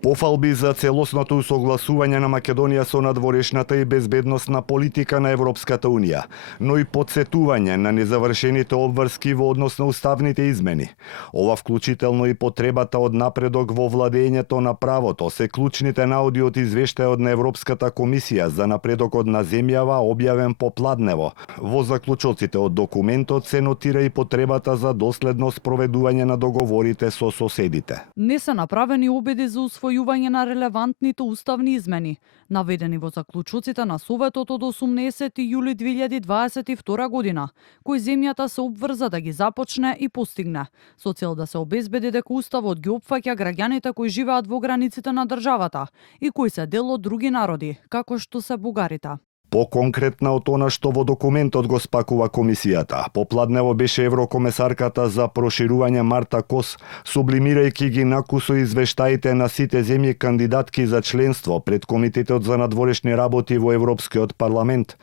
Пофалби за целосното усогласување на Македонија со надворешната и безбедносна политика на Европската Унија, но и подсетување на незавршените обврски во однос на уставните измени. Ова вклучително и потребата од напредок во владењето на правото се клучните наоди од извештајот на Европската комисија за напредокот на земјава објавен попладнево. Во заклучоците од документот се нотира и потребата за доследно спроведување на договорите со соседите. Не се направени обиди за усвојување на релевантните уставни измени, наведени во заклучоците на Советот од 18 јули 2022 година, кои земјата се обврза да ги започне и постигне, со цел да се обезбеди дека уставот ги опфаќа граѓаните кои живеат во границите на државата и кои се дел од други народи, како што се бугарите. По-конкретна од она што во документот го спакува комисијата, попладнево беше еврокомесарката за проширување Марта Кос, сублимирајќи ги накусо извештаите на сите земји кандидатки за членство пред Комитетот за надворешни работи во Европскиот парламент,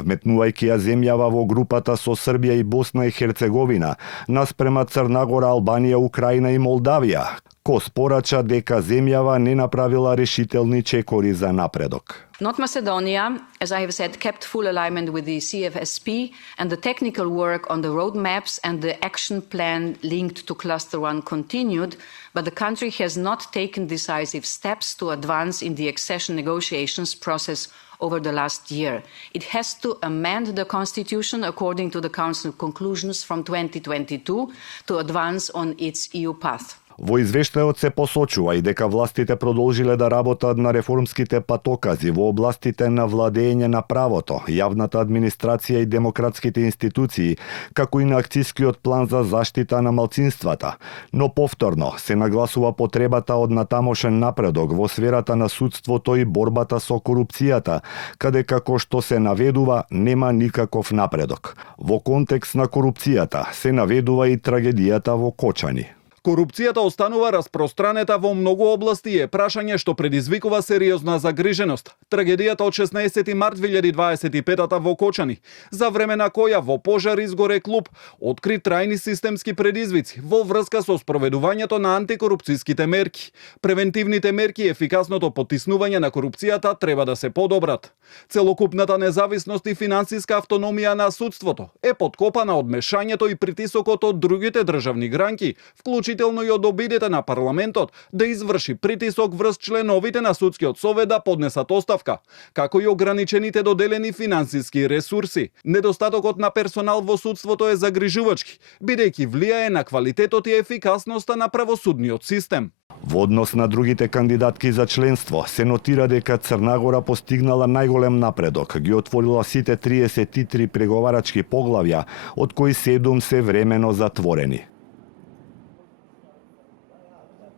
вметнувајќи ја земјава во групата со Србија и Босна и Херцеговина, наспрема Црна Гора, Албанија, Украина и Молдавија. Кос порача дека земјава не направила решителни чекори за напредок. North Macedonia, as I have said, kept full alignment with the CFSP, and the technical work on the roadmaps and the action plan linked to Cluster 1 continued, but the country has not taken decisive steps to advance in the accession negotiations process over the last year. It has to amend the constitution according to the Council conclusions from 2022 to advance on its EU path. Во извештајот се посочува и дека властите продолжиле да работат на реформските патокази во областите на владење на правото, јавната администрација и демократските институции, како и на акцијскиот план за заштита на малцинствата. Но повторно се нагласува потребата од натамошен напредок во сферата на судството и борбата со корупцијата, каде како што се наведува нема никаков напредок. Во контекст на корупцијата се наведува и трагедијата во Кочани. Корупцијата останува распространета во многу области и е прашање што предизвикува сериозна загриженост. Трагедијата од 16 март 2025 во Кочани, за време на која во пожар изгоре клуб, откри трајни системски предизвици во врска со спроведувањето на антикорупцијските мерки. Превентивните мерки и ефикасното потиснување на корупцијата треба да се подобрат. Целокупната независност и финансиска автономија на судството е подкопана од мешањето и притисокот од другите државни гранки, вклучително и од обидите на парламентот да изврши притисок врз членовите на судскиот совет да поднесат оставка, како и ограничените доделени финансиски ресурси. Недостатокот на персонал во судството е загрижувачки, бидејќи влијае на квалитетот и ефикасноста на правосудниот систем. Во однос на другите кандидатки за членство, се нотира дека Црна Гора постигнала најголем напредок, ги отворила сите 33 преговарачки поглавја, од кои 7 се времено затворени.